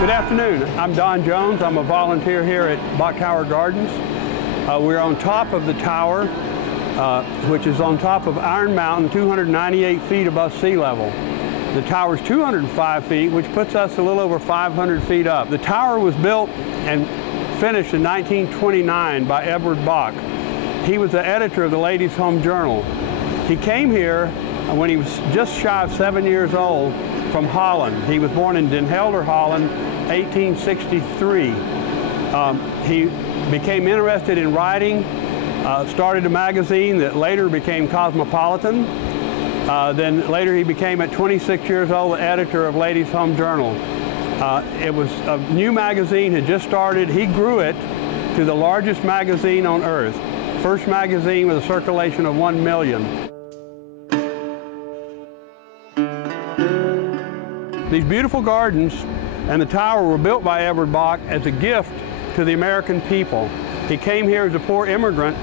Good afternoon. I'm Don Jones. I'm a volunteer here at Bok Tower Gardens. We're on top of the tower, which is on top of Iron Mountain, 298 feet above sea level. The tower is 205 feet, which puts us a little over 500 feet up. The tower was built and finished in 1929 by Edward Bok. He was the editor of the Ladies' Home Journal. He came here when he was just shy of 7 years old from Holland. He was born in Den Helder, Holland, 1863. He became interested in writing, started a magazine that later became Cosmopolitan. Then later he became, at 26 years old, the editor of Ladies' Home Journal. It was a new magazine, had just started. He grew it to the largest magazine on earth. First magazine with a circulation of 1 million. These beautiful gardens and the tower were built by Edward Bok as a gift to the American people. He came here as a poor immigrant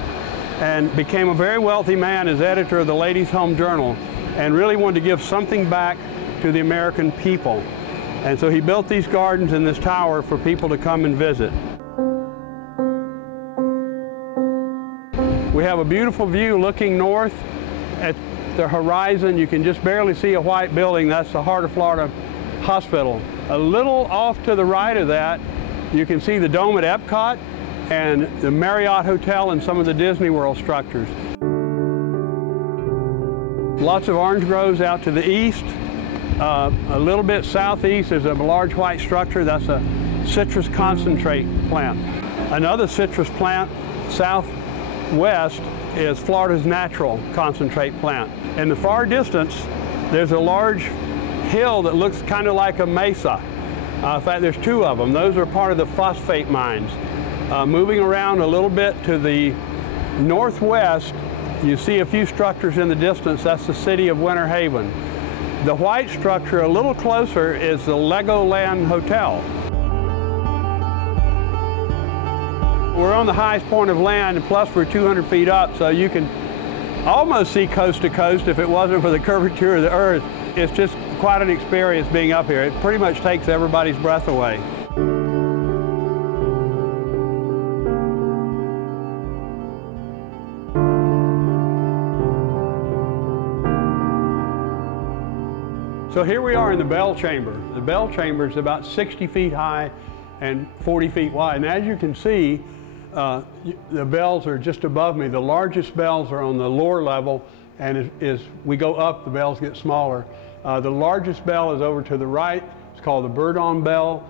and became a very wealthy man as editor of the Ladies' Home Journal, and really wanted to give something back to the American people. And so he built these gardens and this tower for people to come and visit. We have a beautiful view looking north at the horizon. You can just barely see a white building. That's the Heart of Florida Hospital. A little off to the right of that, you can see the dome at Epcot and the Marriott Hotel and some of the Disney World structures. Lots of orange groves out to the east. A little bit southeast is a large white structure. That's a citrus concentrate plant. Another citrus plant southwest is Florida's natural concentrate plant. In the far distance, there's a large hill that looks kind of like a mesa. In fact, there's two of them. Those are part of the phosphate mines. Moving around a little bit to the northwest, you see a few structures in the distance. That's the city of Winter Haven. The white structure a little closer is the Legoland Hotel. We're on the highest point of land, and plus we're 200 feet up, so you can almost see coast to coast if it wasn't for the curvature of the earth. It's just quite an experience being up here. It pretty much takes everybody's breath away. So here we are in the bell chamber. The bell chamber is about 60 feet high and 40 feet wide. And as you can see, the bells are just above me. The largest bells are on the lower level, and as we go up, the bells get smaller. The largest bell is over to the right. It's called the Bourdon bell.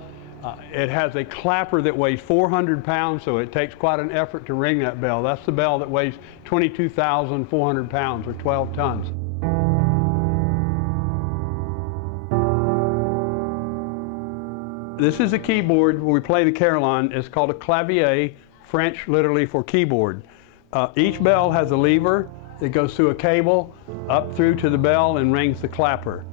It has a clapper that weighs 400 pounds, so it takes quite an effort to ring that bell. That's the bell that weighs 22,400 pounds, or 12 tons. This is a keyboard where we play the carillon. It's called a clavier, French literally for keyboard. Each bell has a lever that goes through a cable up through to the bell and rings the clapper.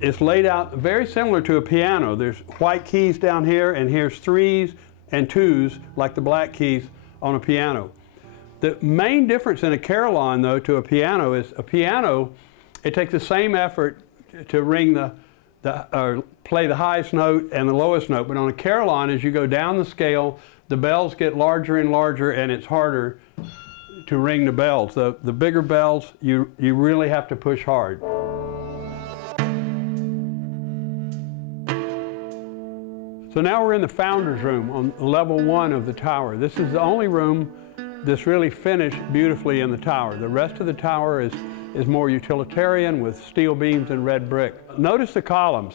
It's laid out very similar to a piano. There's white keys down here, and here's threes and twos like the black keys on a piano. The main difference in a carillon, though, to a piano is a piano, it takes the same effort to ring or play the highest note and the lowest note, but on a carillon, as you go down the scale, the bells get larger and larger, and it's harder to ring the bells. The bigger bells, you really have to push hard. So now we're in the founder's room on level 1 of the tower. This is the only room that's really finished beautifully in the tower. The rest of the tower is more utilitarian with steel beams and red brick. Notice the columns.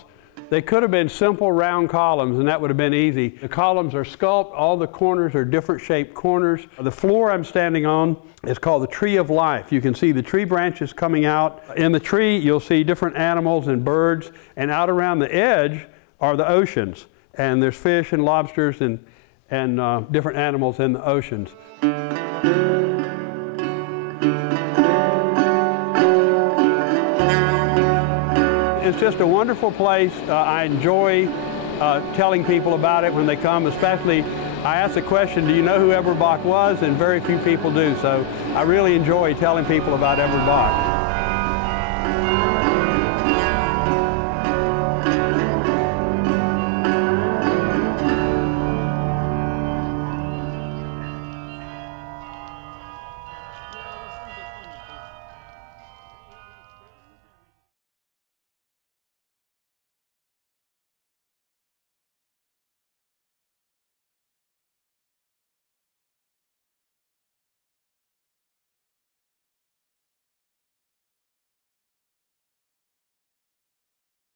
They could have been simple round columns, and that would have been easy. The columns are sculpted. All the corners are different shaped corners. The floor I'm standing on is called the Tree of Life. You can see the tree branches coming out. In the tree, you'll see different animals and birds, and out around the edge are the oceans. And there's fish and lobsters and different animals in the oceans. It's just a wonderful place. I enjoy telling people about it when they come, especially I ask the question, do you know who Edward Bok was? And very few people do, so I really enjoy telling people about Edward Bok.